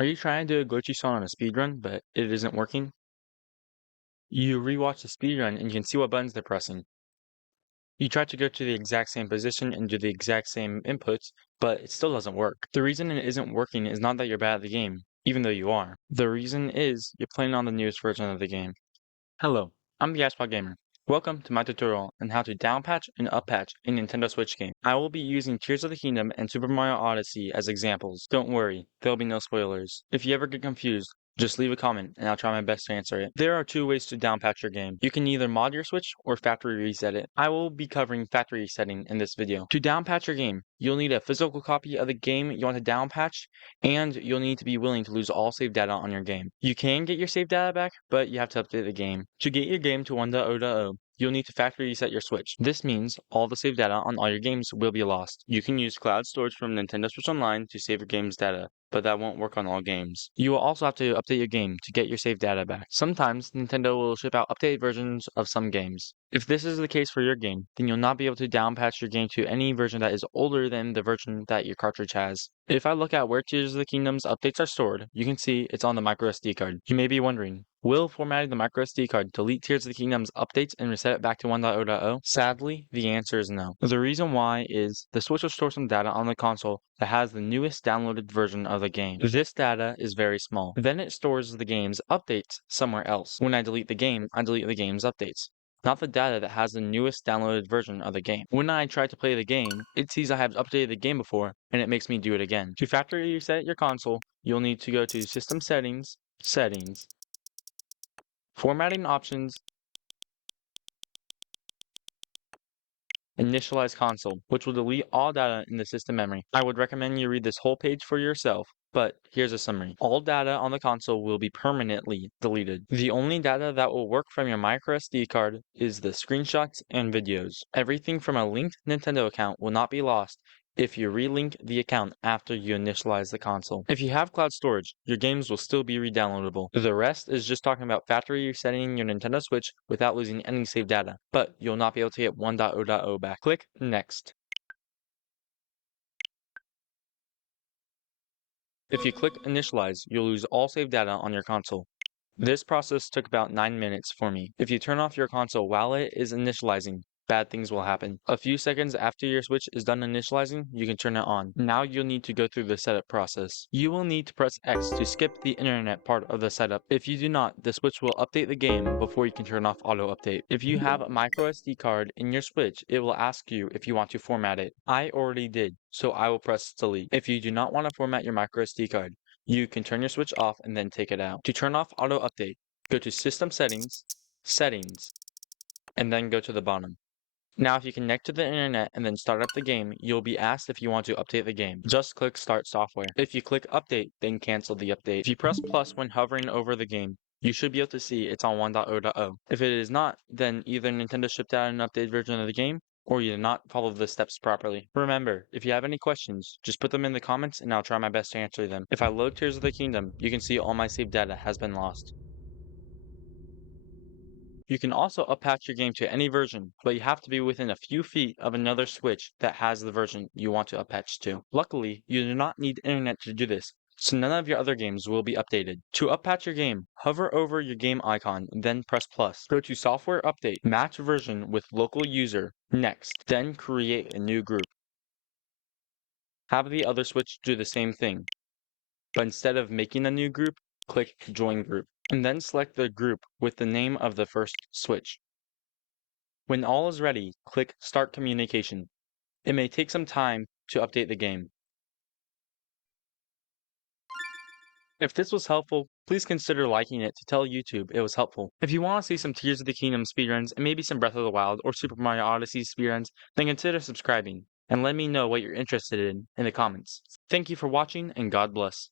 Are you trying to do a glitch you saw on a speedrun, but it isn't working? You rewatch the speedrun and you can see what buttons they're pressing. You try to go to the exact same position and do the exact same inputs, but it still doesn't work. The reason it isn't working is not that you're bad at the game, even though you are. The reason is you're playing on the newest version of the game. Hello, I'm the Ashpot Gamer. Welcome to my tutorial on how to downpatch and uppatch a Nintendo Switch game. I will be using Tears of the Kingdom and Super Mario Odyssey as examples. Don't worry, there'll be no spoilers. If you ever get confused, just leave a comment and I'll try my best to answer it. There are two ways to downpatch your game. You can either mod your Switch or factory reset it. I will be covering factory resetting in this video. To downpatch your game, you'll need a physical copy of the game you want to downpatch, and you'll need to be willing to lose all save data on your game. You can get your save data back, but you have to update the game. To get your game to 1.0.0, you'll need to factory reset your Switch. This means all the save data on all your games will be lost. You can use cloud storage from Nintendo Switch Online to save your game's data, but that won't work on all games. You will also have to update your game to get your save data back. Sometimes Nintendo will ship out updated versions of some games. If this is the case for your game, then you'll not be able to downpatch your game to any version that is older than the version that your cartridge has. If I look at where Tears of the Kingdom's updates are stored, you can see it's on the microSD card. You may be wondering, will formatting the microSD card delete Tears of the Kingdom's updates and reset it back to 1.0.0? Sadly, the answer is no. The reason why is the Switch will store some data on the console that has the newest downloaded version of the game. This data is very small. Then it stores the game's updates somewhere else. When I delete the game, I delete the game's updates, not the data that has the newest downloaded version of the game. When I try to play the game, it sees I have updated the game before, and it makes me do it again. To factory reset your console, you'll need to go to System Settings, Settings, Formatting Options, Initialize Console, which will delete all data in the system memory. I would recommend you read this whole page for yourself, but here's a summary. All data on the console will be permanently deleted. The only data that will work from your microSD card is the screenshots and videos. Everything from a linked Nintendo account will not be lost if you relink the account after you initialize the console. If you have cloud storage, your games will still be redownloadable. The rest is just talking about factory resetting your Nintendo Switch without losing any save data, but you'll not be able to get 1.0.0 back. Click Next. If you click Initialize, you'll lose all save data on your console. This process took about 9 minutes for me. If you turn off your console while it is initializing, bad things will happen. A few seconds after your Switch is done initializing, you can turn it on. Now you'll need to go through the setup process. You will need to press X to skip the internet part of the setup. If you do not, the Switch will update the game before you can turn off auto update. If you have a microSD card in your Switch, it will ask you if you want to format it. I already did, so I will press delete. If you do not want to format your microSD card, you can turn your Switch off and then take it out. To turn off auto update, go to System Settings, Settings, and then go to the bottom. Now if you connect to the internet and then start up the game, you'll be asked if you want to update the game. Just click Start Software. If you click Update, then cancel the update. If you press plus when hovering over the game, you should be able to see it's on 1.0.0. If it is not, then either Nintendo shipped out an updated version of the game, or you did not follow the steps properly. Remember, if you have any questions, just put them in the comments and I'll try my best to answer them. If I load Tears of the Kingdom, you can see all my saved data has been lost. You can also uppatch your game to any version, but you have to be within a few feet of another Switch that has the version you want to uppatch to. Luckily, you do not need internet to do this, so none of your other games will be updated. To uppatch your game, hover over your game icon, then press plus. Go to Software Update, Match Version with Local User, Next, then create a new group. Have the other Switch do the same thing, but instead of making a new group, click Join Group, and then select the group with the name of the first Switch. When all is ready, click Start Communication. It may take some time to update the game. If this was helpful, please consider liking it to tell YouTube it was helpful. If you want to see some Tears of the Kingdom speedruns and maybe some Breath of the Wild or Super Mario Odyssey speedruns, then consider subscribing and let me know what you're interested in the comments. Thank you for watching and God bless.